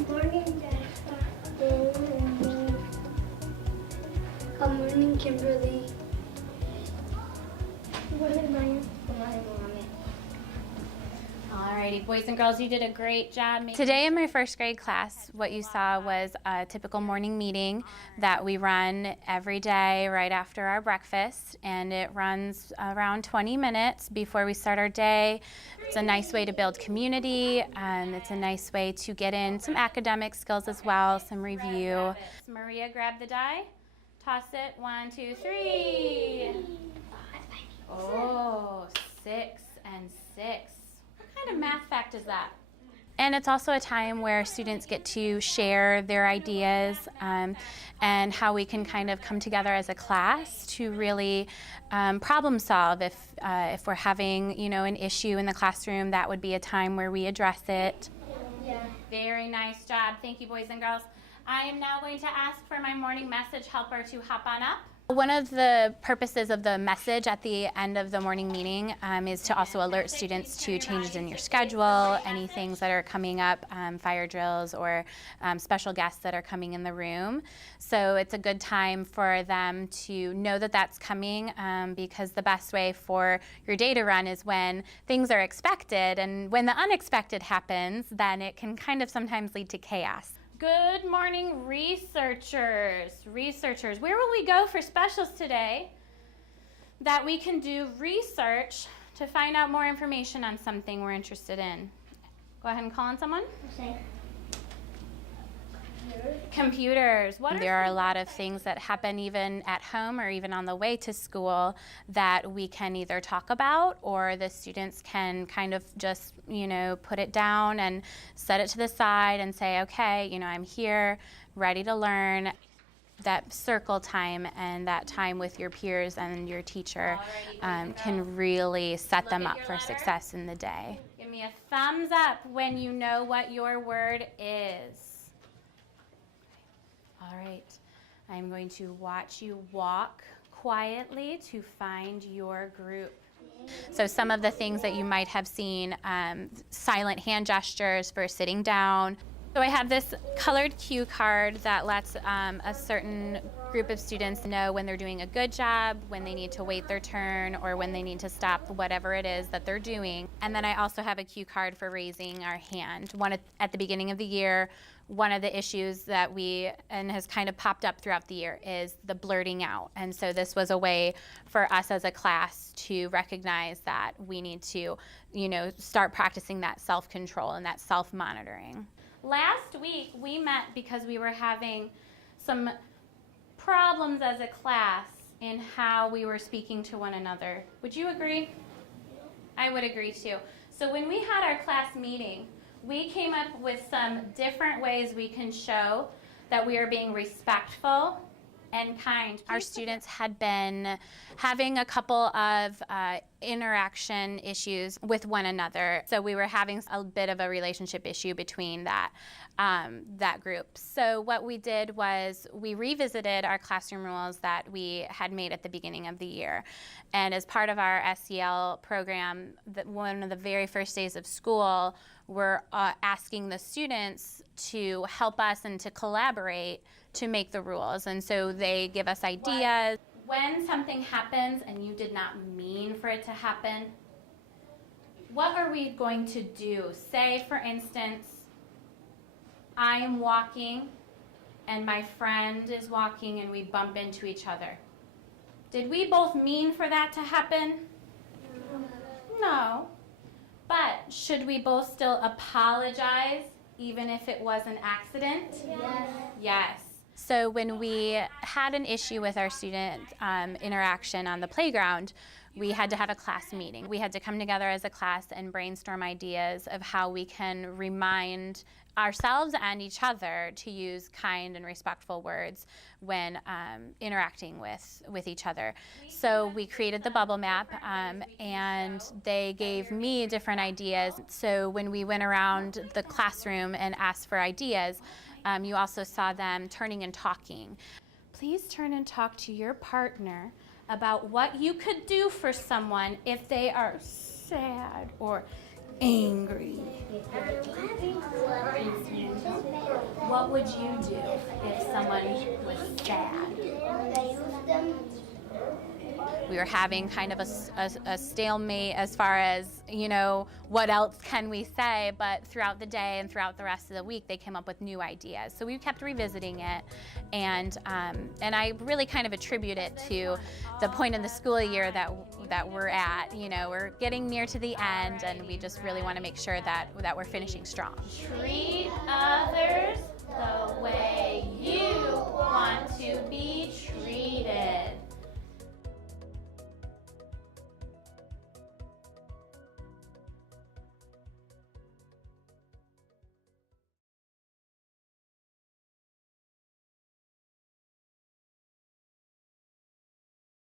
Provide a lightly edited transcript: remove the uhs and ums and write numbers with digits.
Good morning, Jasper. Good morning, Kimberly. Good morning, Maya. Good morning, Mommy. Alrighty, boys and girls, you did a great job. Today in my first grade class, what you saw was a typical morning meeting that we run every day right after our breakfast, and it runs around 20 minutes before we start our day. It's a nice way to build community, and it's a nice way to get in some academic skills as well, some review. Maria, grab the die, toss it, 1, 2, 3. Oh, 6 and 6. What kind of math fact is that? And it's also a time where students get to share their ideas and how we can kind of come together as a class to really problem solve. If we're having, an issue in the classroom, that would be a time where we address it. Yeah. Very nice job. Thank you, boys and girls. I am now going to ask for my morning message helper to hop on up. One of the purposes of the message at the end of the morning meeting is to also alert students to changes in your schedule, any things that are coming up, fire drills or special guests that are coming in the room. So it's a good time for them to know that that's coming because the best way for your day to run is when things are expected, and when the unexpected happens, then it can kind of sometimes lead to chaos. Good morning, researchers. Researchers, where will we go for specials today that we can do research to find out more information on something we're interested in? Go ahead and call on someone. Okay. Computers. There are a lot of things that happen even at home or even on the way to school that we can either talk about, or the students can kind of just, put it down and set it to the side and say, okay, I'm here, ready to learn. That circle time and that time with your peers and your teacher can really set them up for success in the day. Give me a thumbs up when you know what your word is. All right, I'm going to watch you walk quietly to find your group. So some of the things that you might have seen, silent hand gestures for sitting down. So I have this colored cue card that lets a certain group of students know when they're doing a good job, when they need to wait their turn, or when they need to stop whatever it is that they're doing. And then I also have a cue card for raising our hand. One at the beginning of the year, one of the issues that has kind of popped up throughout the year is the blurting out. And so this was a way for us as a class to recognize that we need to, start practicing that self-control and that self-monitoring. Last week we met because we were having some problems as a class in how we were speaking to one another. Would you agree? I would agree too. So when we had our class meeting, we came up with some different ways we can show that we are being respectful and kind. Our students had been having a couple of interaction issues with one another. So we were having a bit of a relationship issue between that group. So what we did was we revisited our classroom rules that we had made at the beginning of the year. And as part of our SEL program, one of the very first days of school, we're asking the students to help us and to collaborate to make the rules. And so they give us ideas. When something happens and you did not mean for it to happen, what are we going to do? Say, for instance, I am walking and my friend is walking and we bump into each other. Did we both mean for that to happen? No. But should we both still apologize even if it was an accident? Yes. Yes. So when we had an issue with our student interaction on the playground, we had to have a class meeting. We had to come together as a class and brainstorm ideas of how we can remind ourselves and each other to use kind and respectful words when interacting with each other. So we created the bubble map and they gave me different ideas. So when we went around the classroom and asked for ideas, you also saw them turning and talking. Please turn and talk to your partner about what you could do for someone if they are sad or Angry. What would you do if someone was sad? We were having kind of a stalemate as far as, what else can we say, but throughout the day and throughout the rest of the week, they came up with new ideas. So we kept revisiting it, and I really kind of attribute it to the point in the school year that we're at. We're getting near to the end, and we just really want to make sure that we're finishing strong. Treat others the way you want to be treated.